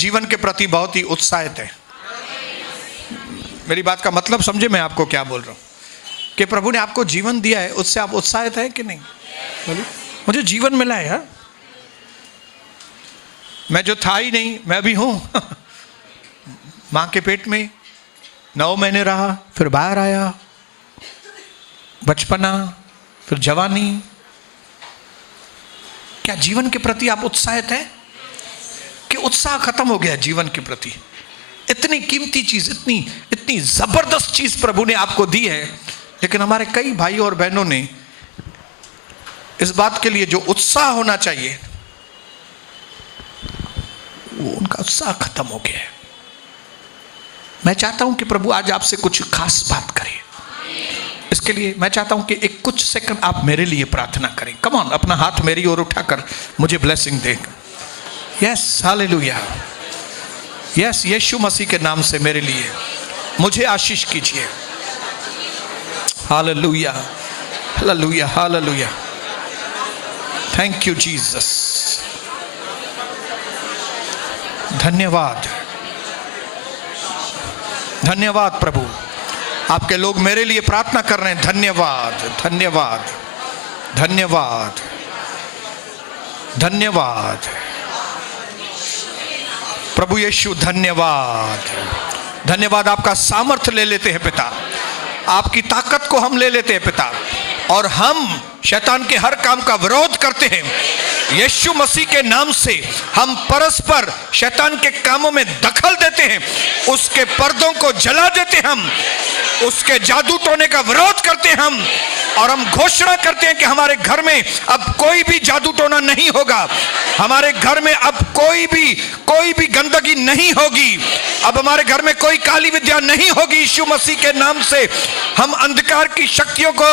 जीवन के प्रति बहुत ही उत्साहित हैं। मेरी बात का मतलब समझे मैं आपको क्या बोल रहा हूँ, कि प्रभु ने आपको जीवन दिया है, उससे आप उत्साहित हैं कि नहीं? बोलिए, मुझे जीवन मिला है यार, मैं जो था ही नहीं मैं भी हूँ। माँ के पेट में 9 महीने रहा, फिर बाहर आया, बचपना, फिर जवानी। क्या जीवन के प्रति आप उत्साहित हैं कि उत्साह खत्म हो गया जीवन के प्रति? इतनी कीमती चीज, इतनी जबरदस्त चीज प्रभु ने आपको दी है, लेकिन हमारे कई भाई और बहनों ने इस बात के लिए जो उत्साह होना चाहिए वो उनका उत्साह खत्म हो गया है। मैं चाहता हूं कि प्रभु आज आपसे कुछ खास बात करे। इसके लिए मैं चाहता हूं कि एक कुछ सेकंड आप मेरे लिए प्रार्थना करें। कम ऑन, अपना हाथ मेरी ओर उठाकर मुझे ब्लेसिंग दें। Yes, hallelujah. यस, यीशु मसीह के नाम से मेरे लिए मुझे आशीष कीजिए। Hallelujah, hallelujah, hallelujah. Thank you Jesus. धन्यवाद, धन्यवाद प्रभु। आपके लोग मेरे लिए प्रार्थना कर रहे हैं। धन्यवाद, धन्यवाद, धन्यवाद, धन्यवाद प्रभु यीशु, धन्यवाद, धन्यवाद। आपका सामर्थ्य ले लेते हैं पिता, आपकी ताकत को हम ले लेते हैं पिता, और हम शैतान के हर काम का विरोध करते हैं यीशु मसीह के नाम से। हम परस्पर शैतान के कामों में दखल देते हैं, उसके पर्दों को जला देते हैं, हम उसके जादू टोने का विरोध करते हैं हम, और हम घोषणा करते हैं कि हमारे घर में अब कोई भी जादू टोना नहीं होगा, हमारे घर में अब कोई भी गंदगी नहीं होगी, अब हमारे घर में कोई काली विद्या नहीं होगी। यीशु मसीह के नाम से हम अंधकार की शक्तियों को,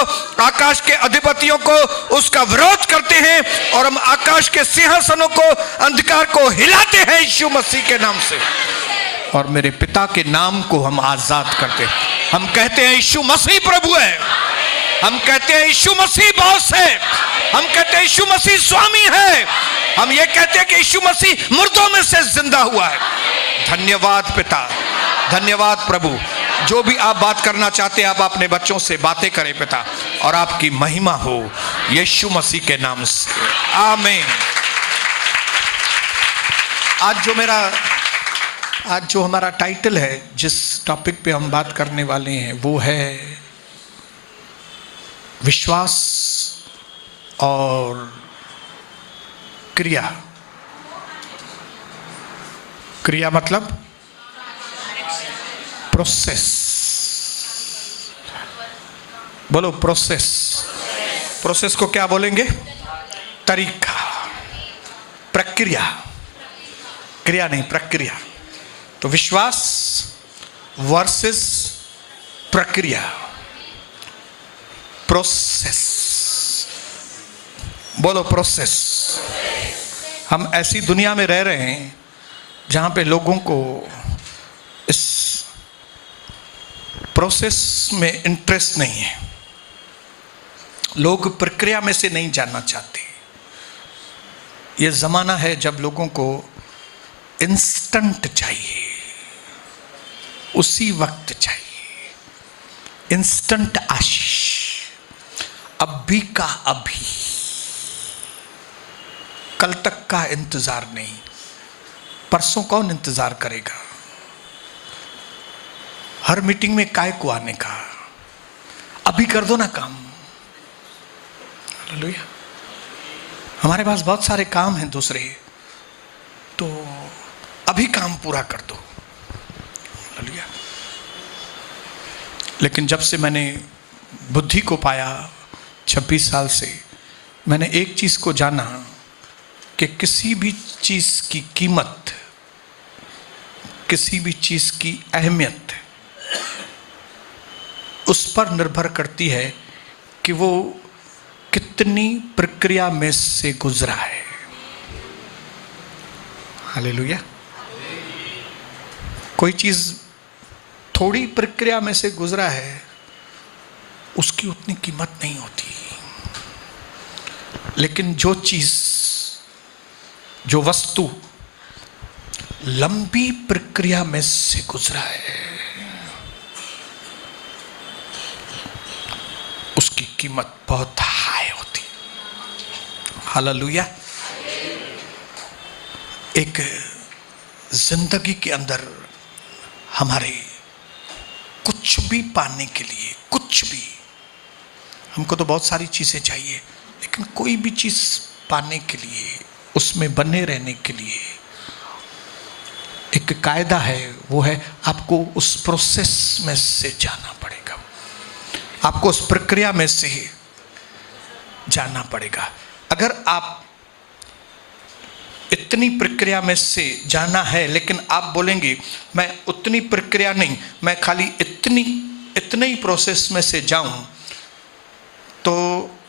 आकाश के अधिपतियों को, उसका विरोध करते हैं, और हम आकाश के सिंहासनों को, अंधकार को हिलाते हैं यीशु मसीह के नाम से, और मेरे पिता के नाम को हम आजाद करते हैं। हम कहते हैं यीशु मसीह प्रभु है, हम कहते हैं यीशु मसीह बॉस है, हम कहते हैं यीशु मसीह स्वामी है, हम ये कहते हैं कि यीशु मसीह मुर्दों में से जिंदा हुआ है। धन्यवाद पिता, धन्यवाद प्रभु। जो भी आप बात करना चाहते हैं, आप अपने बच्चों से बातें करें पिता, और आपकी महिमा हो यीशु मसीह के नाम से, आमीन। आज जो हमारा टाइटल है, जिस टॉपिक पे हम बात करने वाले हैं, वो है विश्वास और क्रिया। क्रिया मतलब प्रोसेस। बोलो प्रोसेस। प्रोसेस को क्या बोलेंगे? तरीका, प्रक्रिया। क्रिया नहीं, प्रक्रिया। तो विश्वास वर्सेस प्रक्रिया, प्रोसेस। बोलो प्रोसेस। हम ऐसी दुनिया में रह रहे हैं जहां पे लोगों को इस प्रोसेस में इंटरेस्ट नहीं है, लोग प्रक्रिया में से नहीं जानना चाहते। यह जमाना है जब लोगों को इंस्टेंट चाहिए, उसी वक्त चाहिए, इंस्टेंट आशीष, अभी का अभी, कल तक का इंतजार नहीं। परसों कौन इंतजार करेगा? हर मीटिंग में काय को आने का? अभी कर दो ना काम। हालेलुया। हमारे पास बहुत सारे काम हैं दूसरे, तो अभी काम पूरा कर दो। हालेलुया। लेकिन जब से मैंने बुद्धि को पाया 26 साल से, मैंने एक चीज को जाना कि किसी भी चीज की कीमत, किसी भी चीज की अहमियत उस पर निर्भर करती है कि वो कितनी प्रक्रिया में से गुजरा है। हालेलुया। कोई चीज थोड़ी प्रक्रिया में से गुजरा है, उसकी उतनी कीमत नहीं होती। लेकिन जो चीज, जो वस्तु लंबी प्रक्रिया में से गुजरा है, उसकी कीमत बहुत हाई होती है। हालेलुया। एक जिंदगी के अंदर हमारे कुछ भी पाने के लिए, कुछ भी, हमको तो बहुत सारी चीजें चाहिए, लेकिन कोई भी चीज पाने के लिए, उसमें बने रहने के लिए एक कायदा है, वो है आपको उस प्रोसेस में से जाना पड़ेगा, आपको उस प्रक्रिया में से जाना पड़ेगा। अगर आप इतनी प्रक्रिया में से जाना है, लेकिन आप बोलेंगे मैं उतनी प्रक्रिया नहीं, मैं खाली इतने ही प्रोसेस में से जाऊं, तो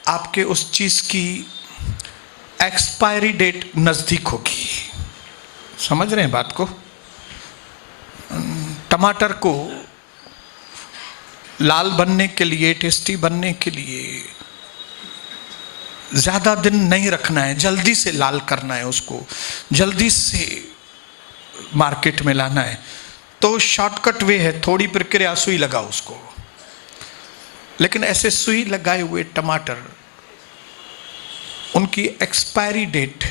आपके उस चीज की एक्सपायरी डेट नजदीक होगी। समझ रहे हैं बात को? टमाटर को लाल बनने के लिए, टेस्टी बनने के लिए ज्यादा दिन नहीं रखना है, जल्दी से लाल करना है, उसको जल्दी से मार्केट में लाना है, तो शॉर्टकट वे है, थोड़ी प्रक्रिया, सुई लगाओ उसको। लेकिन ऐसे सुई लगाए हुए टमाटर, उनकी एक्सपायरी डेट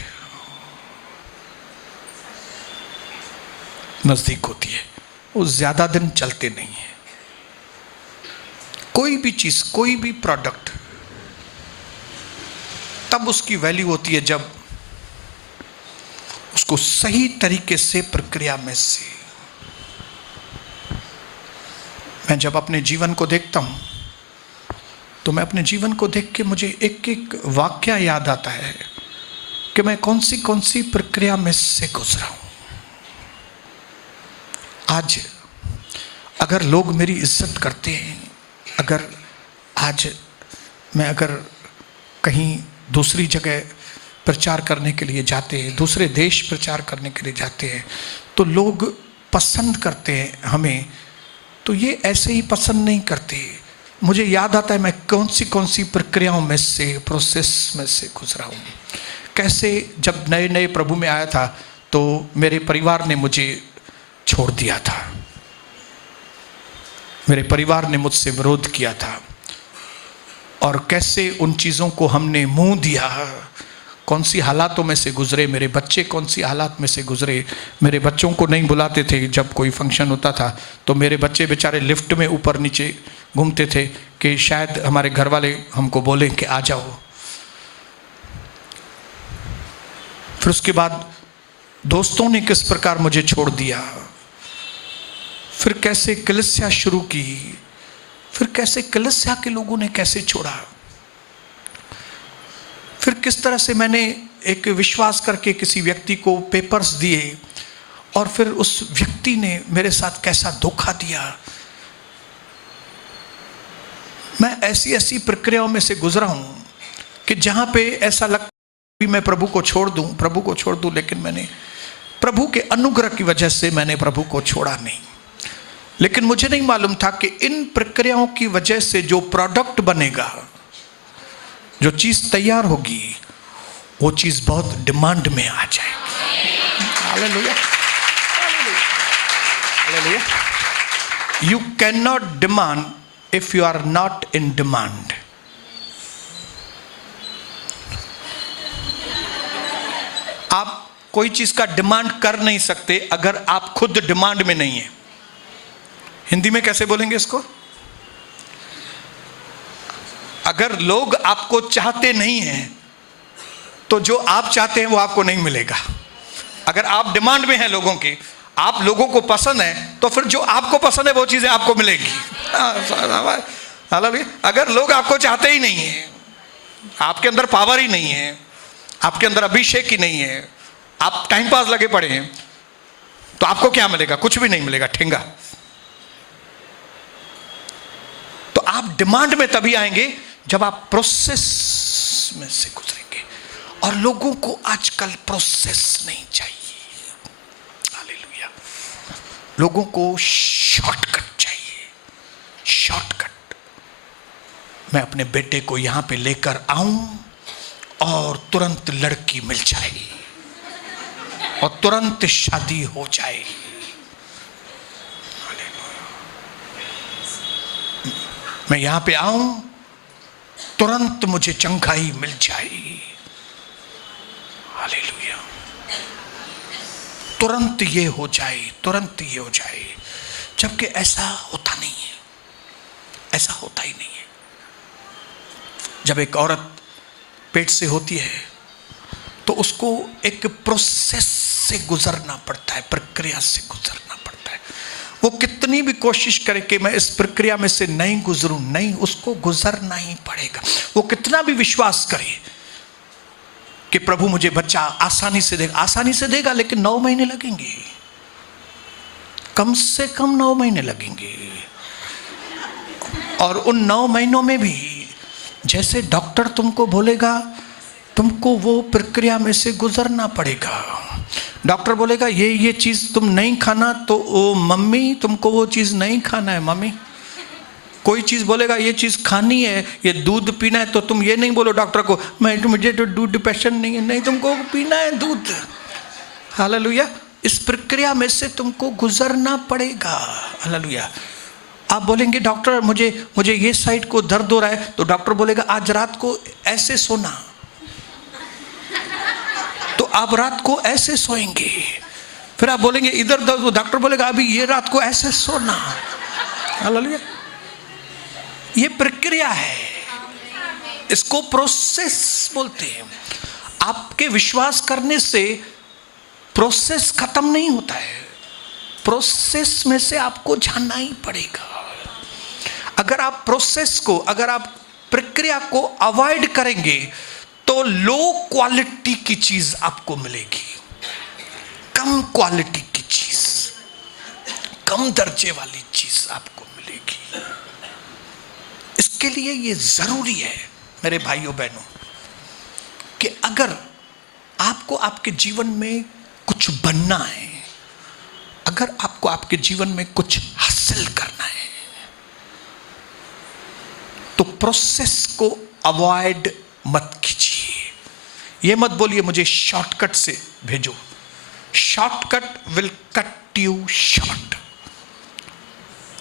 नजदीक होती है, वो ज्यादा दिन चलते नहीं है। कोई भी चीज, कोई भी प्रोडक्ट तब उसकी वैल्यू होती है जब उसको सही तरीके से प्रक्रिया में से। मैं जब अपने जीवन को देखता हूं, तो मैं अपने जीवन को देख के मुझे एक एक वाक्य याद आता है कि मैं कौन सी प्रक्रिया में से गुजरा हूं। आज अगर लोग मेरी इज्जत करते हैं, अगर आज मैं अगर कहीं दूसरी जगह प्रचार करने के लिए जाते हैं, दूसरे देश प्रचार करने के लिए जाते हैं, तो लोग पसंद करते हैं हमें, तो ये ऐसे ही पसंद नहीं करते। मुझे याद आता है मैं कौन सी प्रक्रियाओं में से, प्रोसेस में से गुजरा हूँ। कैसे जब नए नए प्रभु में आया था, तो मेरे परिवार ने मुझे छोड़ दिया था, मेरे परिवार ने मुझसे विरोध किया था, और कैसे उन चीज़ों को हमने मुंह दिया, कौन सी हालातों में से गुजरे, मेरे बच्चे कौन सी हालात में से गुजरे। मेरे बच्चों को नहीं बुलाते थे, जब कोई फंक्शन होता था तो मेरे बच्चे बेचारे लिफ्ट में ऊपर नीचे घूमते थे कि शायद हमारे घर वाले हमको बोलें कि आ जाओ। फिर उसके बाद दोस्तों ने किस प्रकार मुझे छोड़ दिया, फिर कैसे कलीसिया शुरू की, फिर कैसे कलीसिया के लोगों ने कैसे छोड़ा, फिर किस तरह से मैंने एक विश्वास करके किसी व्यक्ति को पेपर्स दिए, और फिर उस व्यक्ति ने मेरे साथ कैसा धोखा दिया। मैं ऐसी प्रक्रियाओं में से गुजरा हूं कि जहां पे ऐसा लगता है मैं प्रभु को छोड़ दूं, लेकिन मैंने प्रभु के अनुग्रह की वजह से मैंने प्रभु को छोड़ा नहीं। लेकिन मुझे नहीं मालूम था कि इन प्रक्रियाओं की वजह से जो प्रोडक्ट बनेगा, जो चीज तैयार होगी, वो चीज बहुत डिमांड में आ जाएगी। Hallelujah, hallelujah. You can not demand if you are not in demand. आप कोई चीज का डिमांड कर नहीं सकते अगर आप खुद डिमांड में नहीं है। हिंदी में कैसे बोलेंगे इसको? अगर लोग आपको चाहते नहीं हैं, तो जो आप चाहते हैं वो आपको नहीं मिलेगा। अगर आप डिमांड में हैं लोगों की, आप लोगों को पसंद है, तो फिर जो आपको पसंद है वो चीजें आपको मिलेगी। अगर लोग आपको चाहते ही नहीं है, आपके अंदर पावर ही नहीं है, आपके अंदर अभिषेक ही नहीं है, आप टाइम पास लगे पड़े हैं, तो आपको क्या मिलेगा? कुछ भी नहीं मिलेगा, ठेंगा। तो आप डिमांड में तभी आएंगे जब आप प्रोसेस में से गुजरेंगे, और लोगों को आजकल प्रोसेस नहीं चाहिए। हालेलुया। लोगों को शॉर्टकट चाहिए, शॉर्टकट। मैं अपने बेटे को यहां पे लेकर आऊं और तुरंत लड़की मिल जाएगी। और तुरंत शादी हो जाए। मैं यहां पे आऊं, तुरंत मुझे चंगाई मिल जाए। हालेलुया। तुरंत ये हो जाए, तुरंत ये हो जाए। जबकि ऐसा होता नहीं है, ऐसा होता ही नहीं है। जब एक औरत पेट से होती है तो उसको एक प्रोसेस से गुजरना पड़ता है, प्रक्रिया से गुजरना पड़ता है। वो कितनी भी कोशिश करे कि मैं इस प्रक्रिया में से नहीं गुजरूं, नहीं, उसको गुजरना ही पड़ेगा। वो कितना भी विश्वास करे कि प्रभु मुझे बच्चा आसानी से देगा, आसानी से देगा, लेकिन 9 महीने लगेंगे, कम से कम 9 महीने लगेंगे। और उन 9 महीनों में भी जैसे डॉक्टर तुमको बोलेगा, तुमको वो प्रक्रिया में से गुजरना पड़ेगा। डॉक्टर बोलेगा ये चीज़ तुम नहीं खाना, तो ओ मम्मी तुमको वो चीज़ नहीं खाना है मम्मी। कोई चीज़ बोलेगा ये चीज़ खानी है, ये दूध पीना है, तो तुम ये नहीं बोलो डॉक्टर को मुझे तो दूध पसंद नहीं है, नहीं, तुमको पीना है दूध। हालेलुया। इस प्रक्रिया में से तुमको गुजरना पड़ेगा। हालेलुया। आप बोलेंगे डॉक्टर मुझे ये साइड को दर्द हो रहा है, तो डॉक्टर बोलेगा आज रात को ऐसे सोना, तो आप रात को ऐसे सोएंगे। फिर आप बोलेंगे इधर दर्द, तो डॉक्टर बोलेगा अभी ये रात को ऐसे सोना। हालेलुया। ये प्रक्रिया है, इसको प्रोसेस बोलते हैं। आपके विश्वास करने से प्रोसेस खत्म नहीं होता है, प्रोसेस में से आपको जानना ही पड़ेगा। अगर आप प्रोसेस को, अगर आप प्रक्रिया को अवॉइड करेंगे तो लो क्वालिटी की चीज आपको मिलेगी, कम क्वालिटी की चीज, कम दर्जे वाली चीज आपको मिलेगी। इसके लिए ये जरूरी है मेरे भाइयों बहनों कि अगर आपको आपके जीवन में कुछ बनना है, अगर आपको आपके जीवन में कुछ हासिल करना है, तो प्रोसेस को अवॉइड मत कीजिए। ये मत बोलिए मुझे शॉर्टकट से भेजो, shortcut will cut you short.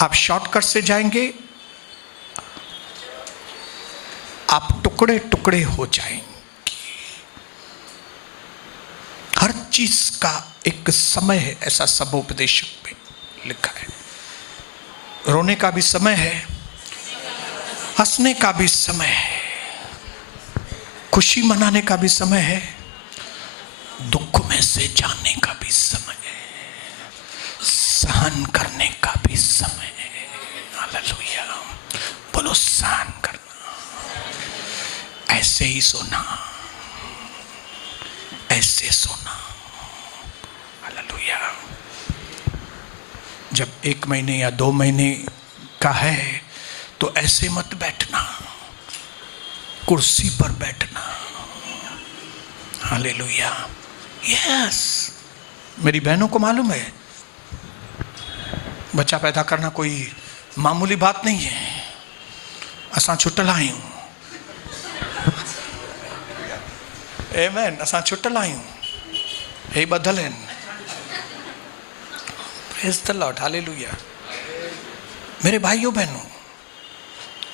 आप शॉर्टकट से जाएंगे, आप टुकड़े टुकड़े हो जाएंगे। हर चीज का एक समय है, ऐसा सबोपदेशक में लिखा है। रोने का भी समय है, हंसने का भी समय है, खुशी मनाने का भी समय है, दुख में से जाने का भी समय है, सहन करने का भी समय है। हालेलुया। बोलो सहन करना, ऐसे ही सोना, ऐसे सोना। हालेलुया। जब 1 महीने या 2 महीने का है तो ऐसे मत बैठना, कुर्सी पर बैठना। हालेलुया। यस, मेरी बहनों को मालूम है बच्चा पैदा करना कोई मामूली बात नहीं है। असां छुटल आहियूं, आमेन, असां छुटल आहियूं, हे बदल आहिनि। Praise the Lord. हालेलुया। मेरे भाइयों बहनों,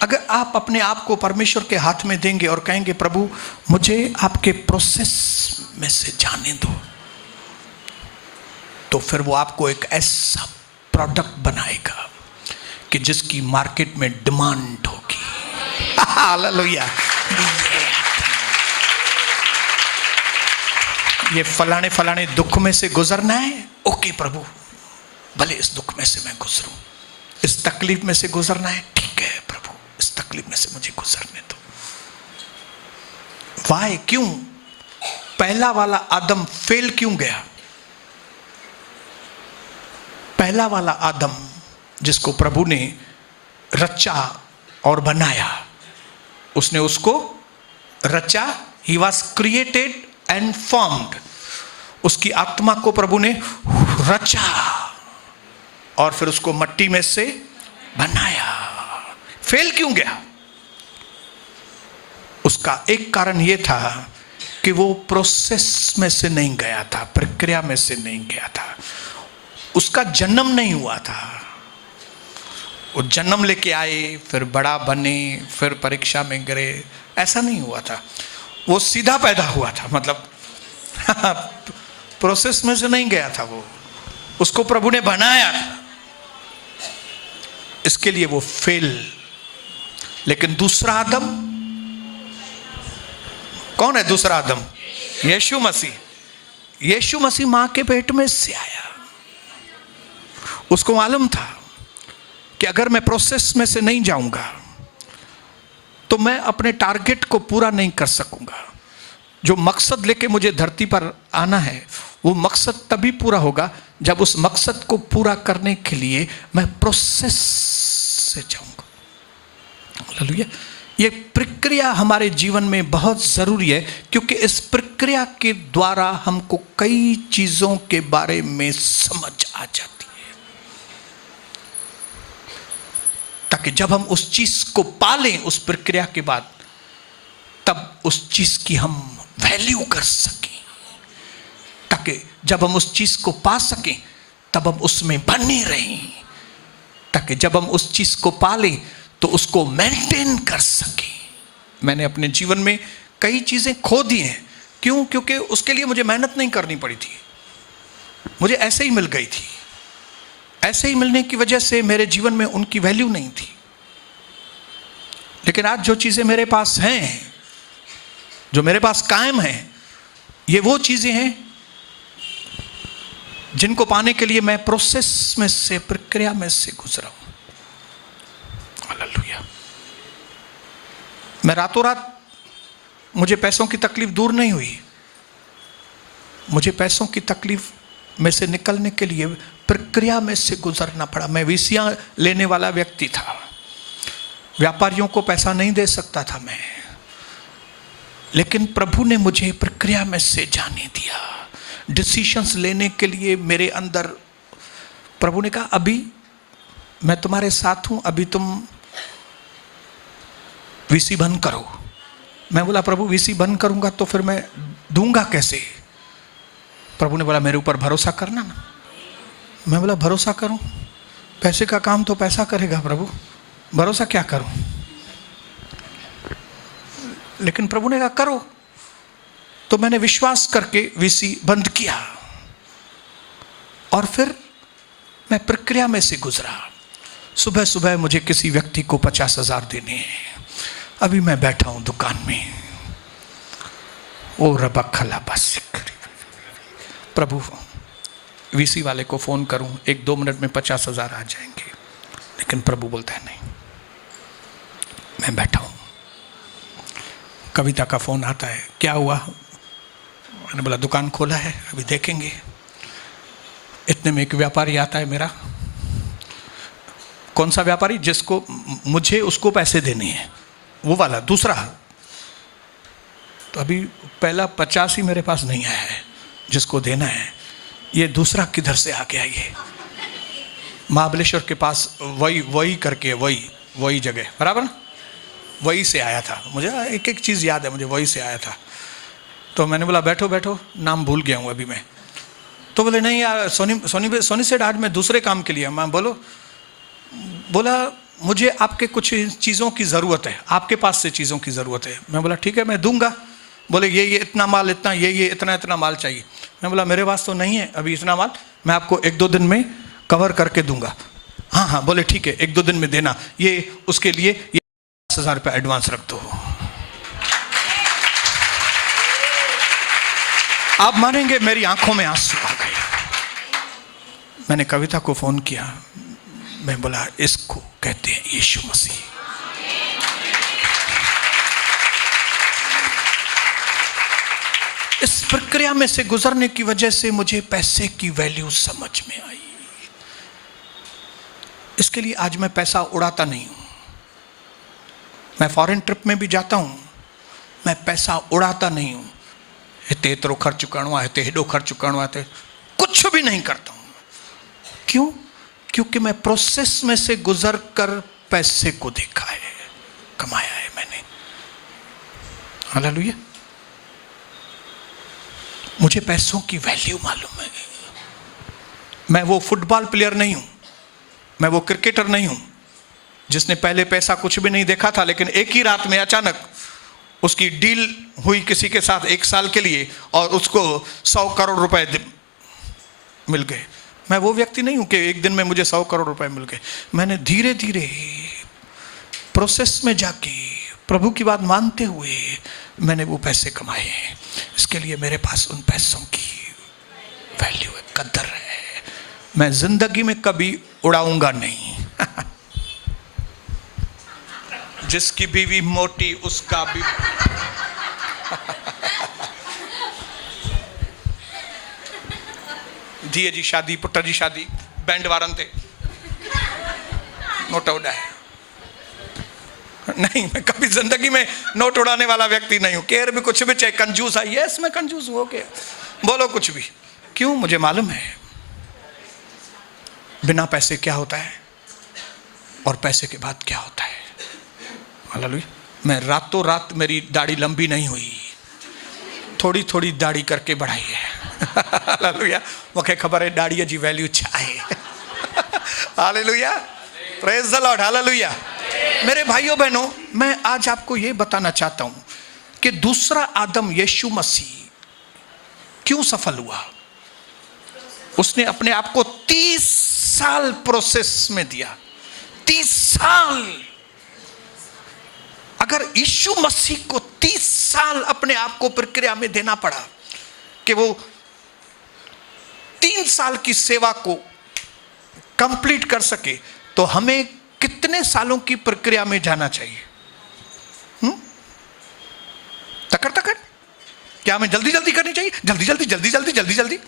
अगर आप अपने आप को परमेश्वर के हाथ में देंगे और कहेंगे प्रभु मुझे आपके प्रोसेस में से जाने दो, तो फिर वो आपको एक ऐसा प्रोडक्ट बनाएगा कि जिसकी मार्केट में डिमांड होगी। हालेलुया। ये फलाने फलाने दुख में से गुजरना है, ओके प्रभु, भले इस दुख में से मैं गुजरूं। इस तकलीफ में से गुजरना है, ठीक है प्रभु, इस तकलीफ में से मुझे गुजरने दो। वाई, क्यों? पहला वाला आदम फेल क्यों गया? पहला वाला आदम जिसको प्रभु ने रचा और बनाया, उसने उसको रचा, he was created and formed. उसकी आत्मा को प्रभु ने रचा और फिर उसको मट्टी में से बनाया। फेल क्यों गया? उसका एक कारण यह था कि वो प्रोसेस में से नहीं गया था, प्रक्रिया में से नहीं गया था, उसका जन्म नहीं हुआ था। वो जन्म लेके आए, फिर बड़ा बने, फिर परीक्षा में गिरे, ऐसा नहीं हुआ था। वो सीधा पैदा हुआ था, मतलब प्रोसेस में से नहीं गया था वो, उसको प्रभु ने बनाया था। इसके लिए वो फेल। लेकिन दूसरा आदम कौन है? दूसरा आदम यीशु मसीह। यीशु मसीह मां के पेट में से आया। उसको मालूम था कि अगर मैं प्रोसेस में से नहीं जाऊंगा तो मैं अपने टारगेट को पूरा नहीं कर सकूंगा। जो मकसद लेके मुझे धरती पर आना है, वो मकसद तभी पूरा होगा जब उस मकसद को पूरा करने के लिए मैं प्रोसेस से जाऊंगा। हालेलुया। ये प्रक्रिया हमारे जीवन में बहुत जरूरी है, क्योंकि इस प्रक्रिया के द्वारा हमको कई चीजों के बारे में समझ आ जाती है, ताकि जब हम उस चीज को पालें उस प्रक्रिया के बाद, तब उस चीज की हम वैल्यू कर सकें, ताकि जब हम उस चीज को पा सकें तब हम उसमें बने रहें, ताकि जब हम उस चीज को पालें तो उसको मेंटेन कर सकें। मैंने अपने जीवन में कई चीजें खो दी हैं। क्यों? क्योंकि उसके लिए मुझे मेहनत नहीं करनी पड़ी थी, मुझे ऐसे ही मिल गई थी। ऐसे ही मिलने की वजह से मेरे जीवन में उनकी वैल्यू नहीं थी। लेकिन आज जो चीजें मेरे पास हैं, जो मेरे पास कायम हैं, ये वो चीजें हैं जिनको पाने के लिए मैं प्रोसेस में से, प्रक्रिया में से गुजरा हूं। हालेलुया। मैं रातों रात, मुझे पैसों की तकलीफ दूर नहीं हुई। मुझे पैसों की तकलीफ में से निकलने के लिए प्रक्रिया में से गुजरना पड़ा। मैं वीसियां लेने वाला व्यक्ति था, व्यापारियों को पैसा नहीं दे सकता था मैं, लेकिन प्रभु ने मुझे प्रक्रिया में से जाने दिया। डिसीजंस लेने के लिए मेरे अंदर प्रभु ने कहा, अभी मैं तुम्हारे साथ हूं, अभी तुम वीसी बंद करो। मैं बोला, प्रभु वीसी बंद करूंगा तो फिर मैं दूंगा कैसे? प्रभु ने बोला, मेरे ऊपर भरोसा करना ना। मैं बोला, भरोसा करूं? पैसे का काम तो पैसा करेगा प्रभु, भरोसा क्या करूं? लेकिन प्रभु ने कहा करो। तो मैंने विश्वास करके वीसी बंद किया, और फिर मैं प्रक्रिया में से गुजरा। सुबह सुबह मुझे किसी व्यक्ति को 50,000 देने हैं। अभी मैं बैठा हूं दुकान में, ओ रबा खला बस, प्रभु वीसी वाले को फोन करूं, 1-2 मिनट में 50,000 आ जाएंगे। लेकिन प्रभु बोलता है नहीं, मैं बैठा हूं। कविता का फोन आता है, क्या हुआ? मैंने बोला, दुकान खोला है, अभी देखेंगे। इतने में एक व्यापारी आता है मेरा। कौन सा व्यापारी? जिसको मुझे उसको पैसे देने हैं, वो वाला दूसरा। तो अभी पहला 50 ही मेरे पास नहीं आया है जिसको देना है, ये दूसरा किधर से आ गया? ये महाबलेश्वर के पास वही करके, वही जगह बराबर, वही से आया था। मुझे एक एक चीज़ याद है, मुझे वही से आया था। तो मैंने बोला, बैठो बैठो, नाम भूल गया हूँ अभी मैं। तो बोले, नहीं यार, सोनी सेठ आज मैं दूसरे काम के लिए। मैं बोला मुझे आपके कुछ चीज़ों की ज़रूरत है, आपके पास से चीज़ों की ज़रूरत है। मैं बोला, ठीक है, मैं दूंगा। बोले, ये इतना माल, इतना ये इतना माल चाहिए। मैं बोला, मेरे पास तो नहीं है अभी इतना माल, मैं आपको 1-2 दिन में कवर करके दूंगा। हाँ, बोले ठीक है, 1-2 दिन में देना। ये उसके लिए 50,000 रुपये एडवांस रख दो। आप मानेंगे, मेरी आंखों में आंसू आ गए। मैंने कविता को फोन किया, मैं बोला, इसको कहते हैं यीशु मसीह। इस प्रक्रिया में से गुजरने की वजह से मुझे पैसे की वैल्यू समझ में आई। इसके लिए आज मैं पैसा उड़ाता नहीं हूं। मैं फॉरेन ट्रिप में भी जाता हूं, मैं पैसा उड़ाता नहीं हूं। हिते एतिरो खर्च करणो आहे, हिते हेॾो खर्च करणो आहे, कुछ भी नहीं करता हूं। क्यों? क्योंकि मैं प्रोसेस में से गुजर कर पैसे को देखा है, कमाया है मैंने। हालेलुया। मुझे पैसों की वैल्यू मालूम है। मैं वो फुटबॉल प्लेयर नहीं हूं, मैं वो क्रिकेटर नहीं हूं जिसने पहले पैसा कुछ भी नहीं देखा था, लेकिन एक ही रात में अचानक उसकी डील हुई किसी के साथ 1 साल के लिए और उसको 100 करोड़ रुपए मिल गए। मैं वो व्यक्ति नहीं हूं कि एक दिन में मुझे 100 करोड़ रुपए मिल गए। मैंने धीरे धीरे प्रोसेस में जाके प्रभु की बात मानते हुए मैंने वो पैसे कमाए। इसके लिए मेरे पास उन पैसों की वैल्यू है, कदर है। मैं जिंदगी में कभी उड़ाऊंगा नहीं। जिसकी बीवी मोटी उसका भी धीए जी शादी, पुत्र जी शादी, बैंड वारन थे नोट उड़ाए नहीं। मैं कभी जिंदगी में नोट उड़ाने वाला व्यक्ति नहीं हूं। केयर भी कुछ भी चाहे कंजूस है, यस मैं कंजूस हूं, ओके बोलो कुछ भी। क्यों? मुझे मालूम है बिना पैसे क्या होता है और पैसे के बाद क्या होता है। हालेलुया। मैं रातों रात मेरी दाढ़ी लंबी नहीं हुई, थोड़ी थोड़ी दाढ़ी करके बढ़ाई है। हालेलुया। मुझे खबर है दाढ़ी जी वैल्यू चाहे। Hallelujah, praise the Lord. Hallelujah. मेरे भाइयों बहनों, मैं आज आपको यह बताना चाहता हूं कि दूसरा आदम यीशु मसीह क्यों सफल हुआ। उसने अपने आप को 30 साल प्रोसेस में दिया। 30 साल। अगर यीशु मसीह को 30 साल अपने आप को प्रक्रिया में देना पड़ा कि वो 3 साल की सेवा को कंप्लीट कर सके, तो हमें कितने सालों की प्रक्रिया में जाना चाहिए? तकड़ तकड़। क्या हमें जल्दी जल्दी करनी चाहिए? जल्दी जल्दी जल्दी जल्दी जल्दी जल्दी।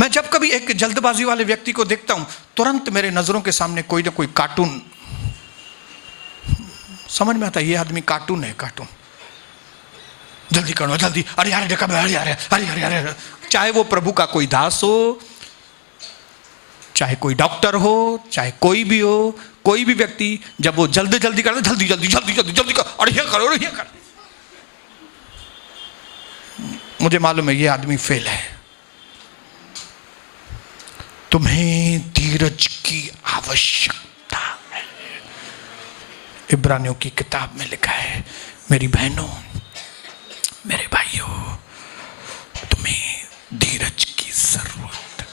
मैं जब कभी एक जल्दबाजी वाले व्यक्ति को देखता हूं, तुरंत मेरे नजरों के सामने कोई ना कोई कार्टून समझ में आता है। ये आदमी कार्टून है, कार्टून। जल्दी करो जल्दी, अरे यार देखा, अरे यार अरे अरे अरे। चाहे वो प्रभु का कोई दास हो, चाहे कोई डॉक्टर हो, चाहे कोई भी हो, कोई भी व्यक्ति जब वो जल्दी जल्दी करता, जल्दी जल्दी जल्दी जल्दी जल्दी कर, अरे ये करो अरे ये कर। मुझे मालूम है ये आदमी फेल है। तुम्हें धीरज की आवश्यकता है। इब्रानियों की किताब में लिखा है, मेरी बहनों मेरे भाइयों, तुम्हें धीरज की जरूरत।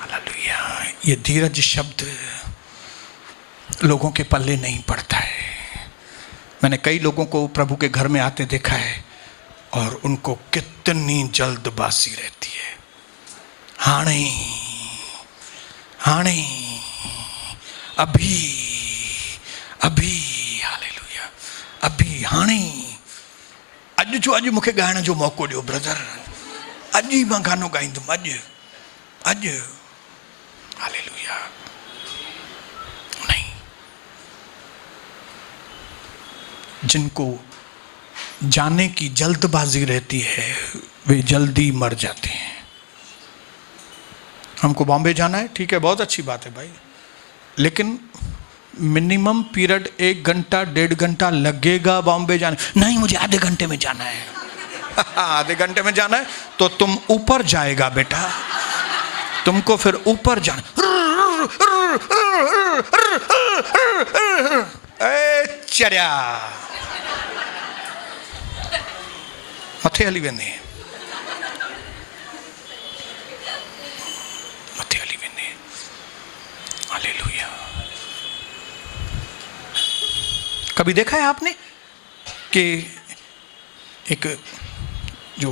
हालेलुया। ये धीरज शब्द लोगों के पल्ले नहीं पड़ता है। मैंने कई लोगों को प्रभु के घर में आते देखा है और उनको कितनी जल्दबाजी रहती है। हाणे हाणे अभी अभी। हालेलुया। अभी हाणे। अज जो अज मूंखे ॻाइण जो मौक़ो ॾियो ब्रदर, अॼु ई मां गानो ॻाईंदुमि, अॼु अॼु। हालेलुया। नहीं, जिनको जाने की जल्दबाजी रहती है वे जल्दी मर जाते हैं। हमको बॉम्बे जाना है, ठीक है, बहुत अच्छी बात है भाई, लेकिन मिनिमम पीरियड 1 घंटा 1.5 घंटा लगेगा बॉम्बे जाने। नहीं, मुझे आधे घंटे में जाना है। आधे घंटे में जाना है तो तुम ऊपर जाएगा बेटा, तुमको फिर ऊपर जाना। चर्या मथे हली वेंदे, मथे हली वेंदे। हालेलुया। कभी देखा है आपने कि एक जो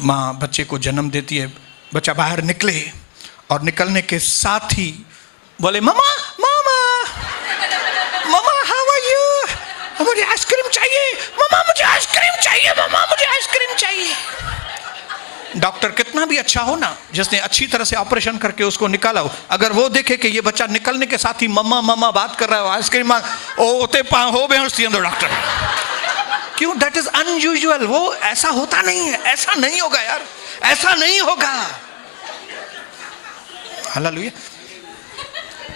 माँ बच्चे को जन्म देती है, बच्चा बाहर निकले और निकलने के साथ ही बोले मामा मामा मामा हाउ आर यू, मुझे आइसक्रीम चाहिए मामा, मुझे आइसक्रीम चाहिए मामा, मुझे आइसक्रीम चाहिए। डॉक्टर कितना भी अच्छा हो ना, जिसने अच्छी तरह से ऑपरेशन करके उसको निकाला हो, अगर वो देखे कि ये बच्चा निकलने के साथ ही मम्मा मम्मा बात कर रहा है, आइसक्रीम मांग, ओते हो बेहोश थी डॉक्टर। क्यों? That is unusual. वो ऐसा होता नहीं है, ऐसा नहीं होगा यार, ऐसा नहीं होगा। हालेलुया।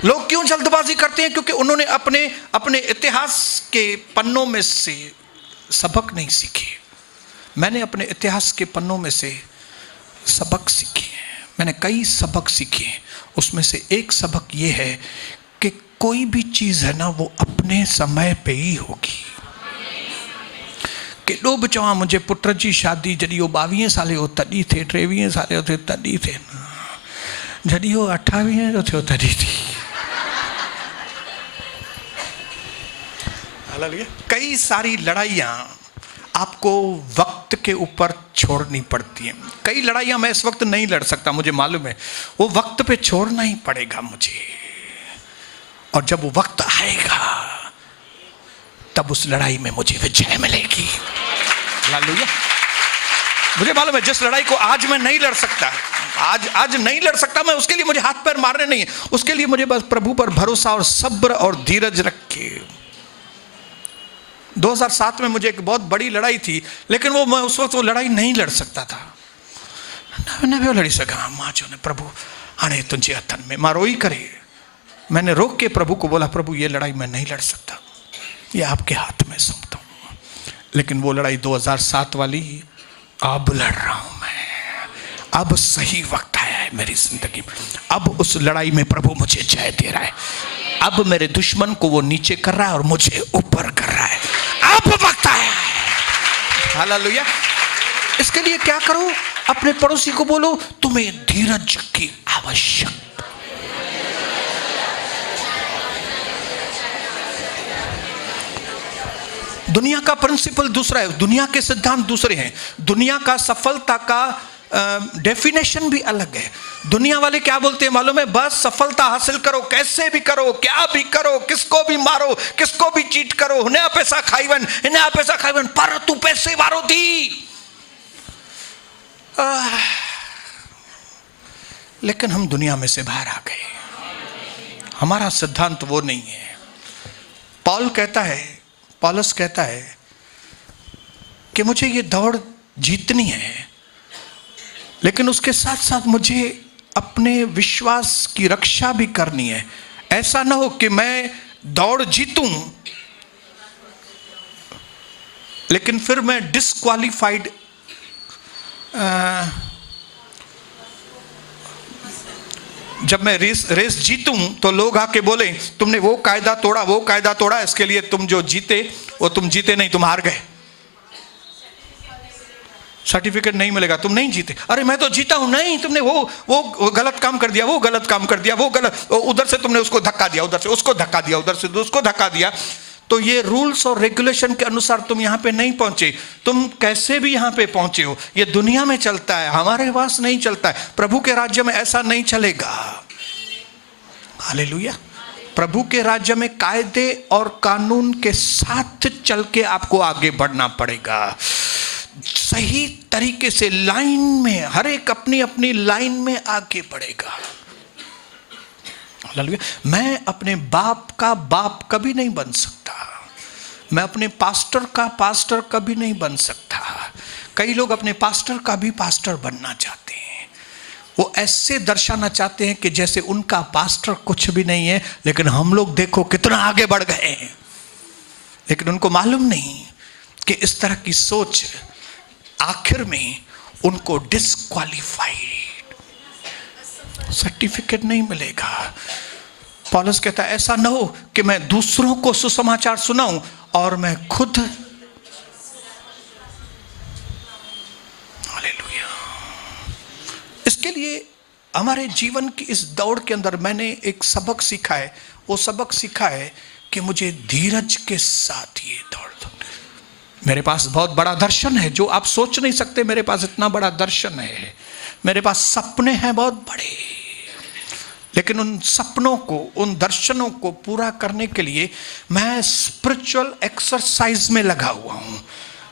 लोग क्यों जल्दबाजी करते हैं? क्योंकि उन्होंने अपने अपने इतिहास के पन्नों में से सबक नहीं सीखे। मैंने अपने इतिहास के पन्नों में से सबक सीखे हैं। मैंने कई सबक सीखे हैं। उसमें से एक सबक ये है कि कोई भी चीज़ है ना, वो अपने समय पे ही होगी। केॾो बि चवां मुंहिंजे पुट जी शादी जॾहिं उहो 22 साल जो तॾहिं थिए, 23 साल जो थिए तॾहिं थिए, जॾहिं उहो 28 जो थियो तॾहिं थी। कई सारी लड़ाइयाँ आपको वक्त के ऊपर छोड़नी पड़ती हैं। कई लड़ाइयाँ मैं इस वक्त नहीं लड़ सकता, मुझे मालूम है, वो वक्त पे छोड़ना ही पड़ेगा मुझे। और जब वो वक्त आएगा तब उस लड़ाई में मुझे विजय मिलेगी। हालेलुया। मुझे मालूम है जिस लड़ाई को आज मैं नहीं लड़ सकता, आज नहीं लड़ सकता मैं, उसके लिए मुझे हाथ पैर मारने नहीं है, उसके लिए मुझे बस प्रभु पर भरोसा और सब्र और धीरज रख के। 2007 में मुझे एक बहुत बड़ी लड़ाई थी, लेकिन वो मैं उस वक्त वो लड़ाई नहीं लड़ सकता था। न भी लड़ी सका। मां जो ने प्रभु हाणे तुझे हथन में, मां रोई करे मैंने रोक के प्रभु को बोला, प्रभु ये लड़ाई मैं नहीं लड़ सकता, ये आपके हाथ में सौंपता हूं। लेकिन वो लड़ाई 2007 वाली अब लड़ रहा हूं मैं। अब सही वक्त आया है मेरी जिंदगी में। अब उस लड़ाई में प्रभु मुझे जय दे रहा है। अब मेरे दुश्मन को वो नीचे कर रहा है और मुझे ऊपर कर रहा है। अब वक्त आया है। हालेलुया। इसके लिए क्या करो? अपने पड़ोसी को बोलो, तुम्हें धीरज की आवश्यकता। दुनिया का प्रिंसिपल दूसरा है, दुनिया के सिद्धांत दूसरे हैं। दुनिया का सफलता का डेफिनेशन भी अलग है। दुनिया वाले क्या बोलते हैं मालूम है? बस सफलता हासिल करो, कैसे भी करो, क्या भी करो, किसको भी मारो, किसको भी चीट करो, उन्हें पैसा खाइवन, इन्हें पैसा खाइवन, पर तू पैसे मारो दी। लेकिन हम दुनिया में से बाहर आ गए। हमारा सिद्धांत वो नहीं है। पौलुस कहता है कि मुझे ये दौड़ जीतनी है, लेकिन उसके साथ साथ मुझे अपने विश्वास की रक्षा भी करनी है। ऐसा ना हो कि मैं दौड़ जीतूं लेकिन फिर मैं डिस्क्वालिफाइड जब मैं रेस जीतूं तो लोग आके बोले तुमने वो कायदा तोड़ा, इसके लिए तुम जो जीते वो तुम जीते नहीं, तुम हार गए, सर्टिफिकेट नहीं मिलेगा, तुम नहीं जीते। अरे मैं तो जीता हूं। नहीं, तुमने वो गलत काम कर दिया, वो गलत काम कर दिया, वो गलत, उधर से तुमने उसको धक्का दिया, उधर से उसको धक्का दिया, उधर से उसको धक्का दिया। तो ये रूल्स और रेगुलेशन के अनुसार तुम यहां पे नहीं पहुंचे। तुम कैसे भी यहां पे पहुंचे हो, ये दुनिया में चलता है, हमारे पास नहीं चलता है। प्रभु के राज्य में ऐसा नहीं चलेगा। हालेलुया। प्रभु के राज्य में कायदे और कानून के साथ चल के आपको आगे बढ़ना पड़ेगा। सही तरीके से लाइन में, हर एक अपनी अपनी लाइन में आगे बढ़ेगा। हालेलुया। मैं अपने बाप का बाप कभी नहीं बन सकता। मैं अपने पास्टर का पास्टर कभी नहीं बन सकता। कई लोग अपने पास्टर का भी पास्टर बनना चाहते हैं। वो ऐसे दर्शाना चाहते हैं कि जैसे उनका पास्टर कुछ भी नहीं है, लेकिन हम लोग देखो कितना आगे बढ़ गए हैं। लेकिन उनको मालूम नहीं कि इस तरह की सोच आखिर में उनको डिस्क्वालिफाइड, सर्टिफिकेट नहीं मिलेगा। पौलुस कहता है ऐसा ना हो कि मैं दूसरों को सुसमाचार सुनाऊं और मैं खुद। हालेलुया। इसके लिए हमारे जीवन की इस दौड़ के अंदर मैंने एक सबक सीखा है। वो सबक सीखा है कि मुझे धीरज के साथ ये दौड़। मेरे पास बहुत बड़ा दर्शन है जो आप सोच नहीं सकते। मेरे पास इतना बड़ा दर्शन है, मेरे पास सपने हैं बहुत बड़े, लेकिन उन सपनों को, उन दर्शनों को पूरा करने के लिए मैं स्पिरिचुअल एक्सरसाइज में लगा हुआ हूं।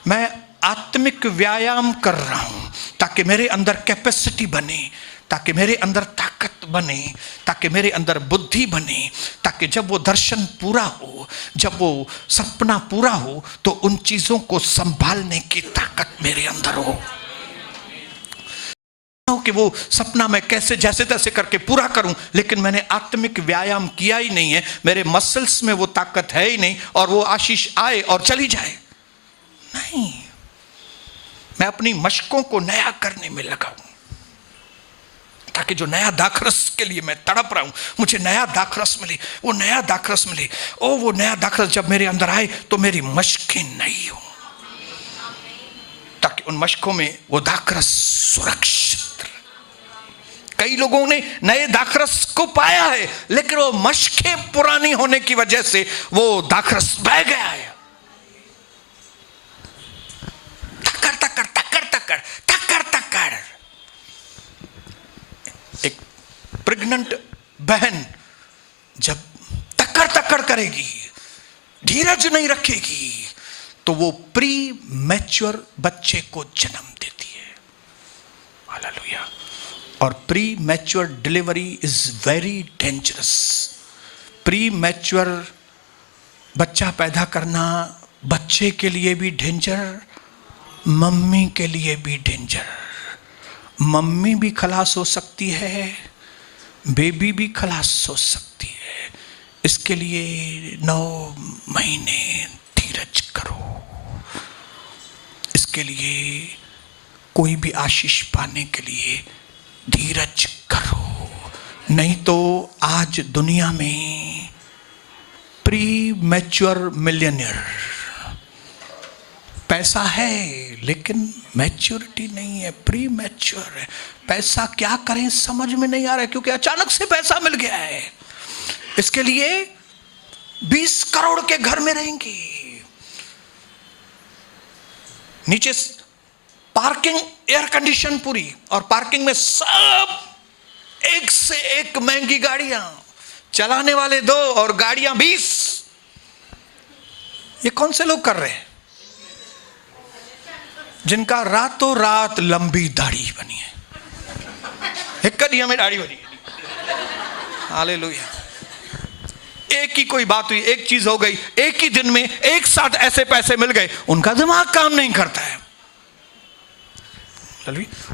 मैं आत्मिक व्यायाम कर रहा हूं ताकि मेरे अंदर कैपेसिटी बने, ताकि मेरे अंदर ताकत बने, ताकि मेरे अंदर बुद्धि बने, ताकि जब वो दर्शन पूरा हो, जब वो सपना पूरा हो, तो उन चीजों को संभालने की ताकत मेरे अंदर हो कि वो सपना मैं कैसे जैसे तैसे करके पूरा करूं, लेकिन मैंने आत्मिक व्यायाम किया ही नहीं है, मेरे मसल्स में वो ताकत है ही नहीं, और वो आशीष आए और चली जाए। नहीं, मैं अपनी मशकों को नया करने में लगा हूं, ताकि जो नया दाखरस के लिए मैं तड़प रहा हूं, मुझे नया दाखरस मिले, वो नया दाखरस मिले। ओ वो नया दाखरस जब मेरे अंदर आए तो मेरी मशकें नई हो, ताकि उन मशकों में वो दाखरस सुरक्षित रहे। कई लोगों ने नए दाखरस को पाया है, लेकिन वो मशकें पुरानी होने की वजह से वो दाखरस बह गया है। टक्कर टक्कर टक्कर टक्कर टक्कर टक्कर। एक प्रेग्नेंट बहन जब टक्कर टक्कर करेगी, धीरज नहीं रखेगी, तो वो प्री मैच्योर बच्चे को जन्म देती है। हालेलुया। और pre mature delivery is very dangerous. Pre mature बच्चा पैदा करना बच्चे के लिए भी डेंजर, मम्मी के लिए भी डेंजर। मम्मी भी खलास हो सकती है, बेबी भी खलास हो सकती है। इसके लिए 9 महीने धीरज करो। इसके लिए कोई भी आशीष पाने के लिए धीरज करो, नहीं तो आज दुनिया में प्री मैच्योर मिलियनियर, पैसा है लेकिन मैच्योरिटी नहीं है, प्री मैच्योर है। पैसा क्या करें समझ में नहीं आ रहा है, क्योंकि अचानक से पैसा मिल गया है। इसके लिए 20 करोड़ के घर में रहेंगे, नीचे पार्किंग एयर कंडीशन पूरी, और पार्किंग में सब एक से एक महंगी गाड़ियां, चलाने वाले 2 और गाड़ियां 20। ये कौन से लोग कर रहे हैं? जिनका रातों रात लंबी दाढ़ी बनी है। एक कदिया में दाढ़ी बनी। हालेलुया। एक ही कोई बात हुई, एक चीज हो गई, एक ही दिन में एक साथ ऐसे पैसे मिल गए, उनका दिमाग काम नहीं करता है।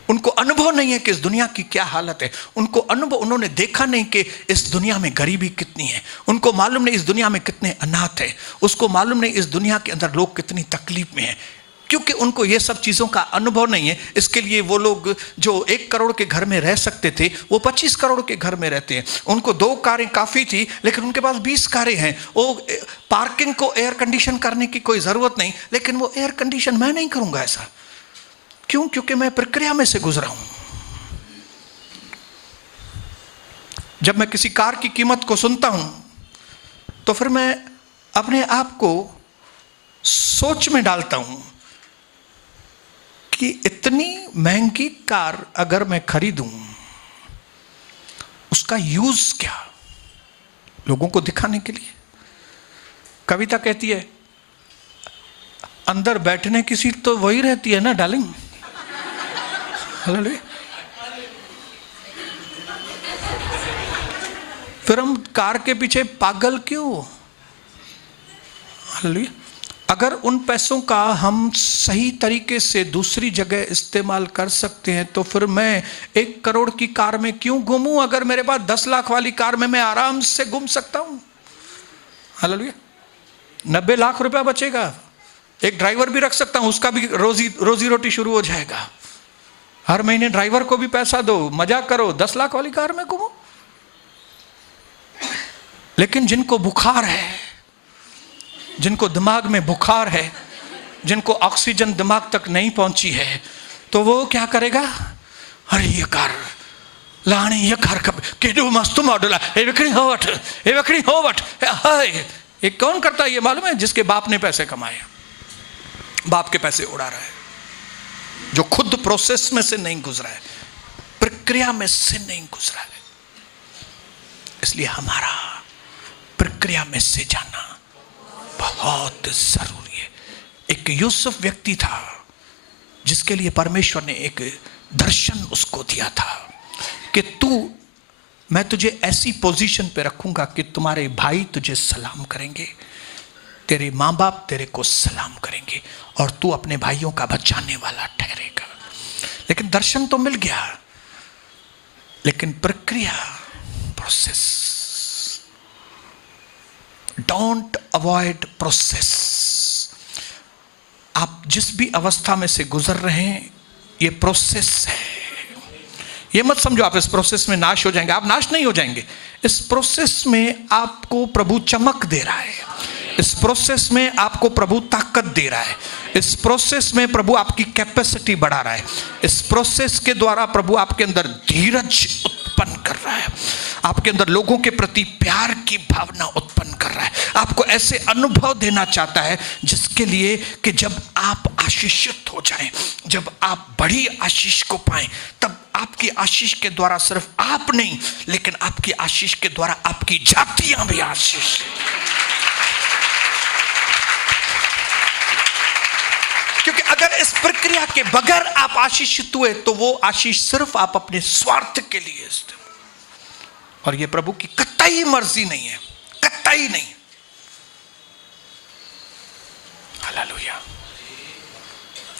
उनको अनुभव नहीं है कि इस दुनिया की क्या हालत है। उनको अनुभव, उन्होंने देखा नहीं कि इस दुनिया में गरीबी कितनी है। उनको मालूम नहीं इस दुनिया में कितने अनाथ है। उसको मालूम नहीं इस दुनिया के अंदर लोग कितनी तकलीफ में हैं, क्योंकि उनको ये सब चीज़ों का अनुभव नहीं है। इसके लिए वो लोग जो 1 करोड़ के घर में रह सकते थे, वो 25 करोड़ के घर में रहते हैं। उनको 2 कारें काफ़ी थी, लेकिन उनके पास 20 कारें हैं। वो पार्किंग को एयर कंडीशन करने की कोई ज़रूरत नहीं, लेकिन वो एयर कंडीशन मैं नहीं करूँगा ऐसा। क्यों? क्योंकि मैं प्रक्रिया में से गुजरा हूं। जब मैं किसी कार की कीमत को सुनता हूं, तो फिर मैं अपने आप को सोच में डालता हूं कि इतनी महंगी कार अगर मैं खरीदूं, उसका यूज क्या? लोगों को दिखाने के लिए। कविता कहती है, अंदर बैठने की सीट तो वही रहती है ना डार्लिंग। हालेलुया। फिर हम कार के पीछे पागल क्यों? हालेलुया। अगर उन पैसों का हम सही तरीके से दूसरी जगह इस्तेमाल कर सकते हैं, तो फिर मैं 1 करोड़ की कार में क्यों घूमूं? अगर मेरे पास 10 लाख वाली कार में मैं आराम से घूम सकता हूं। हालेलुया। 90 लाख रुपया बचेगा। एक ड्राइवर भी रख सकता हूं, उसका भी रोजी रोटी शुरू हो जाएगा। हर महीने ड्राइवर को भी पैसा दो, मजा करो, 10 लाख वाली कार में घूमो। लेकिन जिनको बुखार है, जिनको दिमाग में बुखार है, जिनको ऑक्सीजन दिमाग तक नहीं पहुंची है, तो वो क्या करेगा? अरे ये कार लाने, ये कार कब केडू मस्त मॉडल है, ये विक्री होवट। ये कौन करता है ये मालूम है? जिसके बाप ने पैसे कमाए, बाप के पैसे उड़ा रहा है, जो खुद प्रोसेस में से नहीं गुजरा है, प्रक्रिया में से नहीं गुजरा है। इसलिए हमारा प्रक्रिया में से जाना बहुत जरूरी है। एक यूसुफ व्यक्ति था जिसके लिए परमेश्वर ने एक दर्शन उसको दिया था कि मैं तुझे ऐसी पोजीशन पे रखूंगा कि तुम्हारे भाई तुझे सलाम करेंगे, तेरे माँ बाप तेरे को सलाम करेंगे, और तू अपने भाइयों का बचाने वाला ठहरेगा। लेकिन दर्शन तो मिल गया, लेकिन प्रक्रिया, प्रोसेस। Don't avoid process. आप आप जिस भी अवस्था में से गुजर रहे हैं, ये प्रोसेस है। ये मत समझो आप इस प्रोसेस में नाश हो जाएंगे, आप नाश नहीं हो जाएंगे। इस प्रोसेस में आपको प्रभु चमक दे रहा है, इस प्रोसेस में आपको प्रभु ताकत दे रहा है, इस प्रोसेस में प्रभु आपकी कैपेसिटी बढ़ा रहा है, इस प्रोसेस के द्वारा प्रभु आपके अंदर धीरज उत्पन्न कर रहा है, आपके अंदर लोगों के प्रति प्यार की भावना उत्पन्न कर रहा है, आपको ऐसे अनुभव देना चाहता है जिसके लिए कि जब आप आशीषित हो जाएं, जब आप बड़ी आशीष को पाएं, तब आपकी आशीष के द्वारा सिर्फ आप नहीं, लेकिन आपकी आशीष के द्वारा आपकी जातियां भी आशीष। क्योंकि अगर इस प्रक्रिया के बगैर आप आशीषित हुए तो वो आशीष सिर्फ आप अपने स्वार्थ के लिए, और ये प्रभु की कतई मर्जी नहीं है, कतई नहीं। हालेलुया।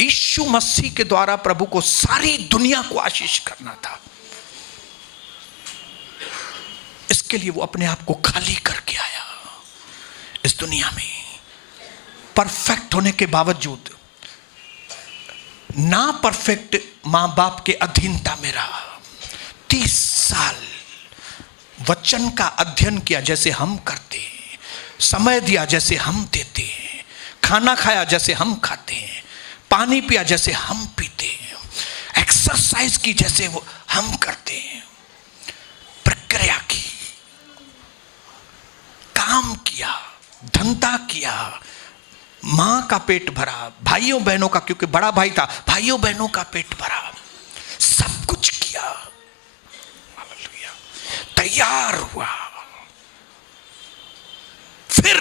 यीशु मसीह के द्वारा प्रभु को सारी दुनिया को आशीष करना था, इसके लिए वो अपने आप को खाली करके आया। इस दुनिया में परफेक्ट होने के बावजूद ना परफेक्ट मां बाप के अधीनता में रहा। 30 साल वचन का अध्ययन किया जैसे हम करते हैं, समय दिया जैसे हम देते हैं, खाना खाया जैसे हम खाते हैं, पानी पिया जैसे हम पीते हैं, एक्सरसाइज की जैसे वो हम करते हैं, प्रक्रिया की, काम किया, धंधा किया, मां का पेट भरा, भाइयों बहनों का, क्योंकि बड़ा भाई था, भाइयों बहनों का पेट भरा, सब कुछ किया, तैयार हुआ। फिर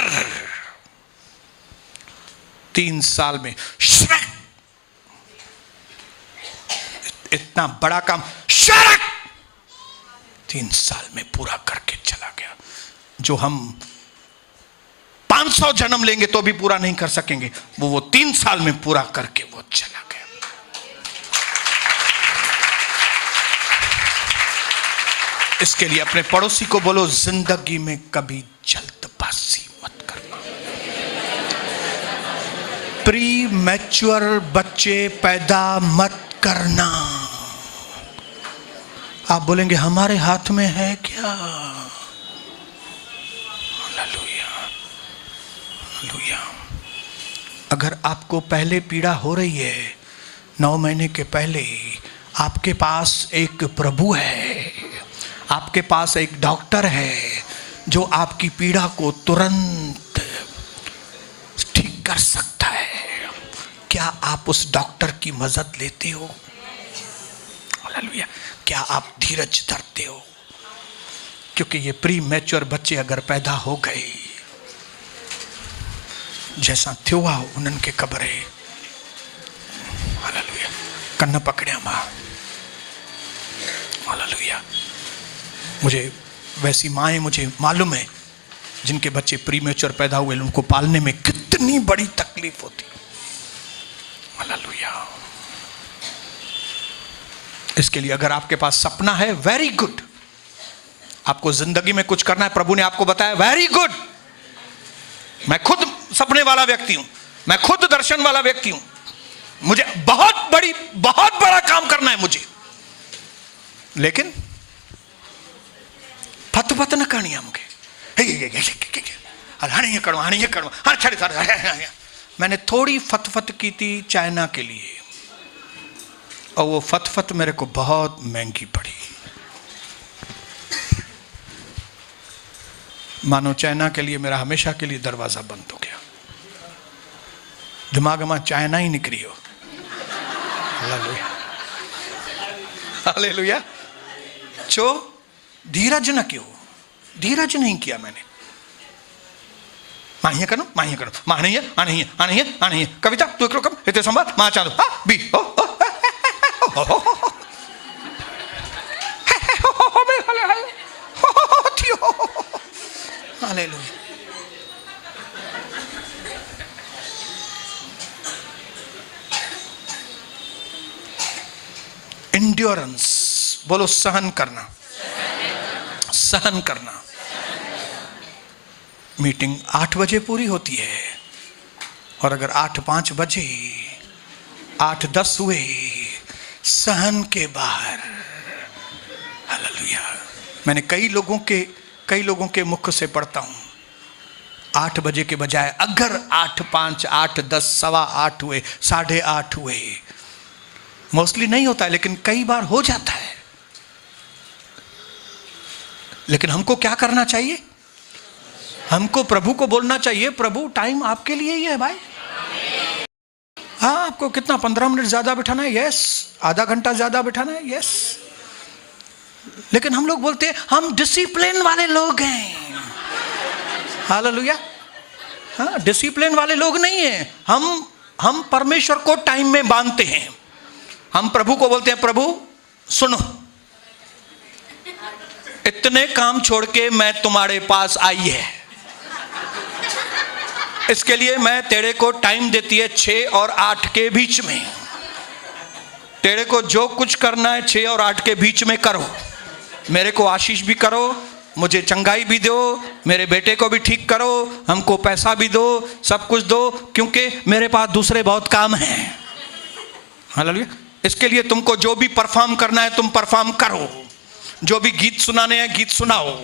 3 साल में इतना बड़ा काम 3 साल में पूरा करके चला गया, जो हम 500 जन्म लेंगे तो भी पूरा नहीं कर सकेंगे, वो 3 साल में पूरा करके वो चला गया। इसके लिए अपने पड़ोसी को बोलो, जिंदगी में कभी जल्दबाजी मत करना। प्री मैच्योर बच्चे पैदा मत करना। आप बोलेंगे हमारे हाथ में है क्या? Hallelujah, hallelujah. अगर आपको पहले पीड़ा हो रही है, 9 महीने के पहले, आपके पास एक प्रभु है, आपके पास एक डॉक्टर है जो आपकी पीड़ा को तुरंत ठीक कर सकता है। क्या आप उस डॉक्टर की मदद लेते हो? हालेलुया। क्या आप धीरज धरते हो? क्योंकि ये प्री मैच्योर बच्चे अगर पैदा हो गए, जैसा थ्योआ उन्हनि खे ख़बर है, हालेलुया, कन्न पकड़िया मां, हालेलुया। मुझे वैसी माएँ मुझे मालूम है जिनके बच्चे प्री मैच्योर पैदा हुए, उनको पालने में कितनी बड़ी तकलीफ होती। हालेलुया। इसके लिए अगर आपके पास सपना है, वेरी गुड, आपको जिंदगी में कुछ करना है, प्रभु ने आपको बताया, वेरी गुड। मैं खुद सपने वाला व्यक्ति हूं, मैं खुद दर्शन वाला व्यक्ति हूं, मुझे बहुत बड़ा काम करना है मुझे, लेकिन फत न करनी है मुझे। मैंने थोड़ी फत की थी चाइना के लिए, और वो फत मेरे को बहुत महंगी पड़ी। मानो चाइना के लिए मेरा हमेशा के लिए दरवाजा बंद हो गया, दिमाग में चाइना ही निकली हो। Hallelujah, hallelujah. चो धीरज न क्यों, धीरज नहीं किया मैंने। मां करो, मां करो, मां आनी है कविता तू एक कम इतने संभाल मां चालू हाँ बी ओ हालेलुया। एंड्योरेंस, बोलो सहन करना, सहन करना। मीटिंग 8 बजे पूरी होती है, और अगर 8:05 बजे 8-10 हुए सहन के बाहर। हालेलुया। मैंने कई लोगों के मुख से पढ़ता हूं 8 बजे के बजाय अगर 8:05, 8:10, 8:15 हुए, 8:30 हुए, मोस्टली नहीं होता है लेकिन कई बार हो जाता है। लेकिन हमको क्या करना चाहिए? हमको प्रभु को बोलना चाहिए, प्रभु टाइम आपके लिए ही है भाई। हाँ, आपको कितना 15 मिनट ज्यादा बिठाना है? यस। आधा घंटा ज्यादा बिठाना है? यस। लेकिन हम लोग बोलते हैं हम डिसिप्लिन वाले लोग हैं। हालेलुया। हाँ, डिसिप्लिन वाले लोग नहीं हैं हम परमेश्वर को टाइम में बांधते हैं। हम प्रभु को बोलते हैं, प्रभु सुनो, इतने काम छोड़ के मैं तुम्हारे पास आई है, इसके लिए मैं तेरे को टाइम देती है 6 और 8 के बीच में। तेरे को जो कुछ करना है 6 और 8 के बीच में करो। मेरे को आशीष भी करो, मुझे चंगाई भी दो, मेरे बेटे को भी ठीक करो, हमको पैसा भी दो, सब कुछ दो, क्योंकि मेरे पास दूसरे बहुत काम हैं। हालेलुया। इसके लिए तुमको जो भी परफॉर्म करना है तुम परफॉर्म करो, जो भी गीत सुनाने हैं गीत सुनाओ,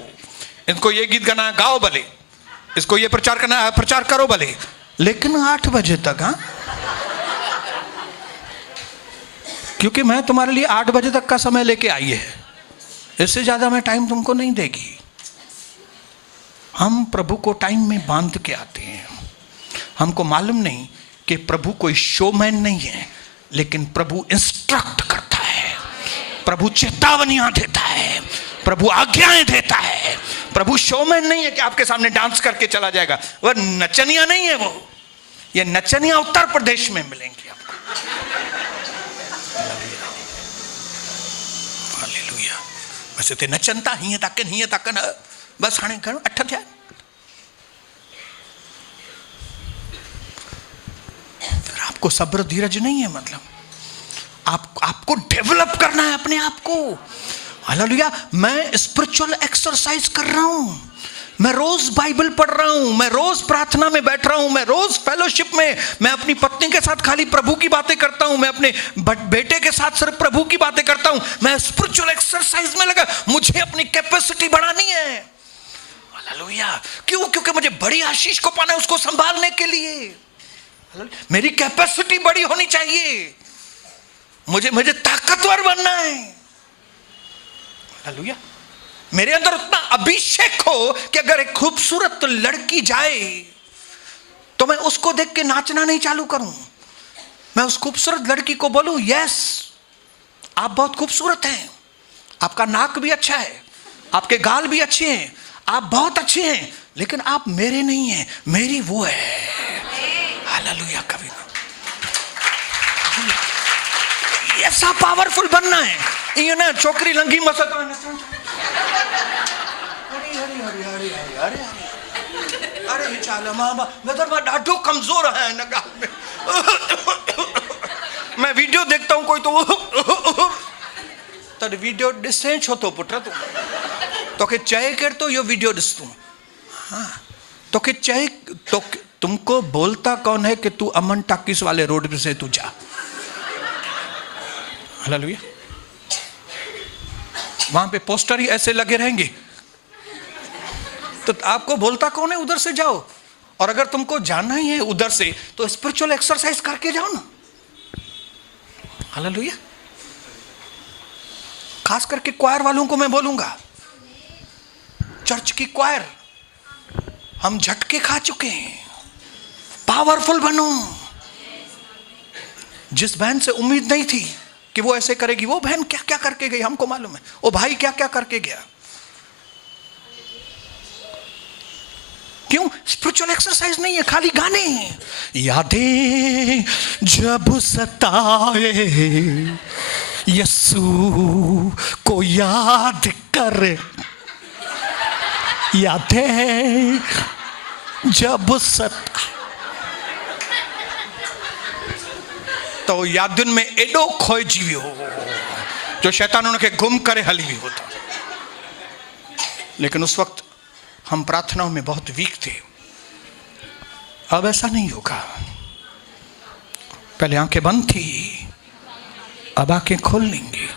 इनको ये गीत गाना है गाओ भले, इसको ये प्रचार करना है प्रचार करो भले, लेकिन 8 बजे तक। हाँ, क्योंकि मैं तुम्हारे लिए 8 बजे तक का समय लेके आई है, इससे ज्यादा मैं टाइम तुमको नहीं देगी। हम प्रभु को टाइम में बांध के आते हैं। हमको मालूम नहीं कि प्रभु कोई शोमैन नहीं है, लेकिन प्रभु इंस्ट्रक्ट करता है, प्रभु चेतावनियां देता है, प्रभु आज्ञाएं देता है। प्रभु शोमैन नहीं है कि आपके सामने डांस करके चला जाएगा। वह नचनिया नहीं है। वो ये नचनिया उत्तर प्रदेश में मिलेंगी आपको। हालेलुया। वैसे तो नचनता ही ताकन बस हाणे घणो 8 थिया। फिर आपको सब्र धीरज नहीं है, मतलब आपको डेवलप करना है अपने आप को। हालेलुया। मैं स्पिरिचुअल एक्सरसाइज कर रहा हूं, मैं रोज बाइबल पढ़ रहा हूं, मैं रोज प्रार्थना में बैठ रहा हूं, मैं रोज फेलोशिप में, मैं अपनी पत्नी के साथ खाली प्रभु की बातें करता हूं, मैं अपने बेटे के साथ सिर्फ प्रभु की बातें करता हूं। मैं स्पिरिचुअल एक्सरसाइज में लगा, मुझे अपनी कैपेसिटी बढ़ानी है। हालेलुया। क्यों? क्योंकि मुझे बड़ी आशीष को पाना है, उसको संभालने के लिए मेरी कैपेसिटी बड़ी होनी चाहिए, मुझे ताकतवर बनना है। हालेलुया। मेरे अंदर उतना अभिषेक हो कि अगर एक खूबसूरत लड़की जाए तो मैं उसको देख के नाचना नहीं चालू करूं, मैं उस खूबसूरत लड़की को बोलूं, यस आप बहुत खूबसूरत हैं, आपका नाक भी अच्छा है, आपके गाल भी अच्छे हैं, आप बहुत अच्छे हैं, लेकिन आप मेरे नहीं हैं, मेरी वो है। हालेलुया। कभी ऐसा पावरफुल बनना है। ये ना छोकरी लंगी मसत अरे चाल मैं डाढो कमजोर है न गाल में। मैं वीडियो देखता हूं कोई तो वीडियो ॾिसे छो तो पुट तोखे चए केर तो यो वीडियो ॾिस तूं। हाँ, तोखे चए तो तुमको बोलता कौन है कि तू अमन टाकिस वाले रोड पे से तू जा। हालेलुया। वहां पे पोस्टर ही ऐसे लगे रहेंगे तो आपको बोलता कौन है उधर से जाओ। और अगर तुमको जाना ही है उधर से तो स्पिरिचुअल एक्सरसाइज करके जाओ ना। हालेलुया। खास करके क्वायर वालों को मैं बोलूंगा, चर्च की क्वायर हम झटके खा चुके हैं, पावरफुल बनो। जिस बहन से उम्मीद नहीं थी कि वो ऐसे करेगी, वो बहन क्या क्या करके गई हमको मालूम है, वो भाई क्या क्या करके गया। क्यों? स्पिरिचुअल एक्सरसाइज नहीं है, खाली गाने हैं। यादें जब सताए यीशु को याद कर, यादें जब सताए तो यादुनि में एडो खोइजी वियो जो शैतान उनके गुम करे हली भी होता। लेकिन उस वक्त हम प्रार्थनाओं में बहुत वीक थे। अब ऐसा नहीं होगा। पहले आंखें बंद थी, अब आंखें खोल लेंगे।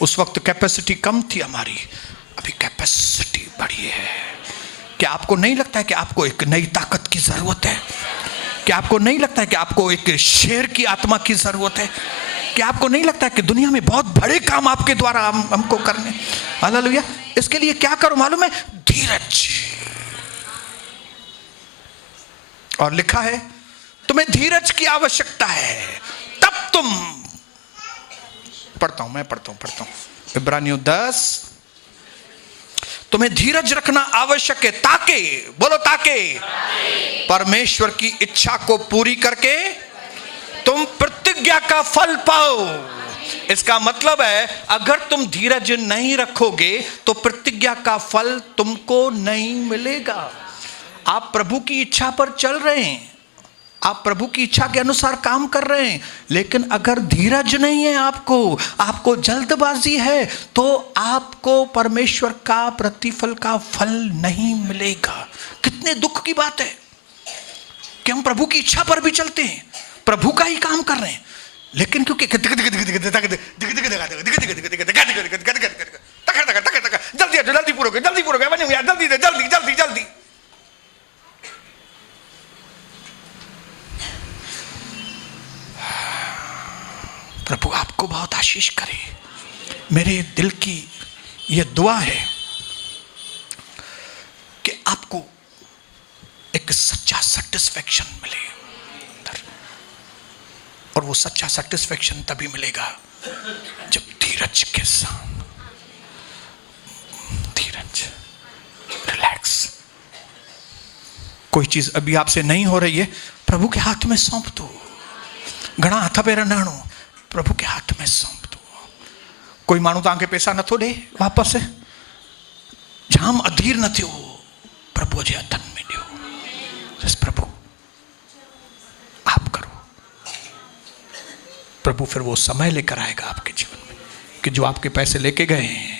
उस वक्त कैपेसिटी कम थी हमारी, अभी कैपेसिटी बढ़ी है। क्या आपको नहीं लगता है कि आपको एक नई ताकत की जरूरत है? क्या आपको नहीं लगता है कि आपको एक शेर की आत्मा की जरूरत है? क्या आपको नहीं लगता है कि दुनिया में बहुत बड़े काम आपके द्वारा हमको करने? हालेलुया। इसके लिए क्या करो मालूम है? धीरज। और लिखा है तुम्हें धीरज की आवश्यकता है, तब तुम, पढ़ता हूं इब्रानियों 10, तुम्हें धीरज रखना आवश्यक है ताकि, बोलो ताकि, परमेश्वर की इच्छा को पूरी करके तुम प्रतिज्ञा का फल पाओ। इसका मतलब है अगर तुम धीरज नहीं रखोगे तो प्रतिज्ञा का फल तुमको नहीं मिलेगा। आप प्रभु की इच्छा पर चल रहे हैं, आप प्रभु की इच्छा के अनुसार काम कर रहे हैं, लेकिन अगर धीरज नहीं है, आपको जल्दबाजी है, तो आपको परमेश्वर का प्रतिफल का फल नहीं मिलेगा। कितने दुख की बात है कि हम प्रभु की इच्छा पर भी चलते हैं, प्रभु का ही काम कर रहे हैं, लेकिन क्योंकि जल्दी पूरा जल्दी। प्रभु आपको बहुत आशीष करे। मेरे दिल की यह दुआ है कि आपको एक सच्चा सेटिस्फैक्शन मिले, और वो सच्चा सेटिस्फैक्शन तभी मिलेगा जब धीरज के साथ, धीरज, रिलैक्स। कोई चीज अभी आपसे नहीं हो रही है, प्रभु के हाथ में सौंप दो। घना हाथ पे रहना, प्रभु के हाथ में सौंप दो। कोई मानू तव्हांखे पैसा नथो ॾे वापस, जाम अधीर न थियो, प्रभु जे हथनि में ॾियो। बस प्रभु आप करो, प्रभु फिर वो समय लेकर आएगा आपके जीवन में कि जो आपके पैसे लेके गए हैं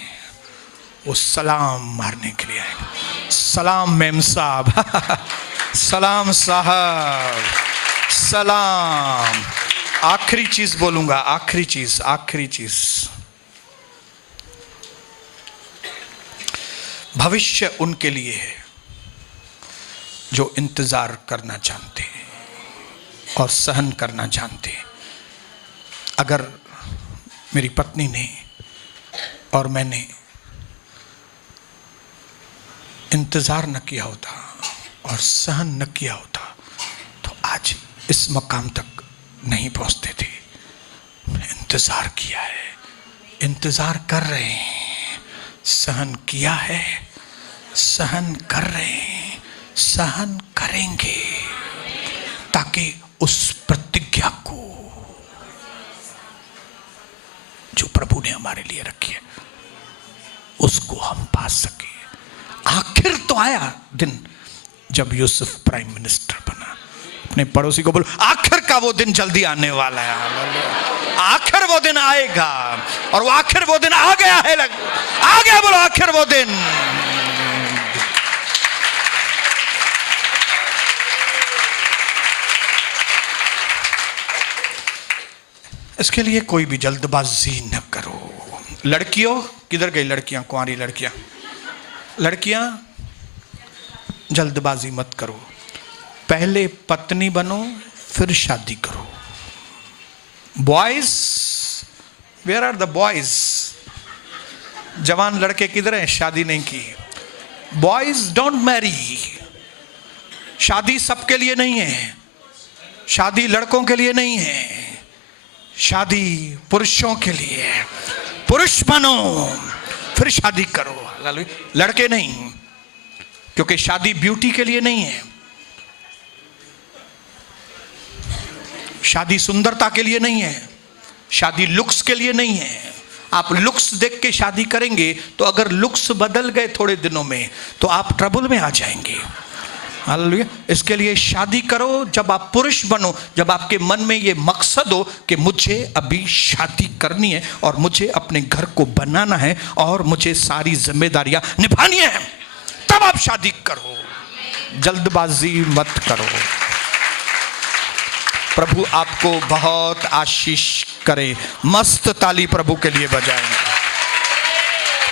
वो सलाम मारने के लिए आएगा। सलाम मेम साहब, सलाम साहब, सलाम। आखिरी चीज बोलूंगा, आखिरी चीज, भविष्य उनके लिए है जो इंतजार करना जानते हैं और सहन करना जानते हैं। अगर मेरी पत्नी ने और मैंने इंतजार न किया होता और सहन न किया होता तो आज इस मकाम तक नहीं पहुंचते थे। इंतजार किया है, इंतजार कर रहे हैं, सहन किया है, सहन कर रहे हैं, सहन करेंगे, ताकि उस प्रतिज्ञा को जो प्रभु ने हमारे लिए रखी है उसको हम पा सके। आखिर तो आया दिन जब यूसुफ प्राइम मिनिस्टर बना। अपने पड़ोसी को बोलो, आखिर का वो दिन जल्दी आने वाला है। आखिर वो दिन आएगा, और वो आखिर वो दिन आ गया है, आ गया। बोलो आखिर वो दिन। इसके लिए कोई भी जल्दबाजी न करो। लड़कियों, किधर गई लड़कियां, कुंवारी लड़कियां, जल्दबाजी मत करो। पहले पत्नी बनो फिर शादी करो। Boys, where are the boys? जवान लड़के किधर हैं, शादी नहीं की? Boys don't marry. शादी सबके लिए नहीं है, शादी लड़कों के लिए नहीं है, शादी पुरुषों के लिए है। पुरुष बनो फिर शादी करो, लड़के नहीं, क्योंकि शादी ब्यूटी के लिए नहीं है, शादी सुंदरता के लिए नहीं है, शादी लुक्स के लिए नहीं है। आप लुक्स देख के शादी करेंगे तो अगर लुक्स बदल गए थोड़े दिनों में तो आप ट्रबल में आ जाएंगे। हालेलुया। इसके लिए शादी करो जब आप पुरुष बनो, जब आपके मन में ये मकसद हो कि मुझे अभी शादी करनी है और मुझे अपने घर को बनाना है और मुझे सारी जिम्मेदारियां निभानी है, तब आप शादी करो। जल्दबाजी मत करो। प्रभु आपको बहुत आशीष करे। मस्त ताली प्रभु के लिए बजाएं।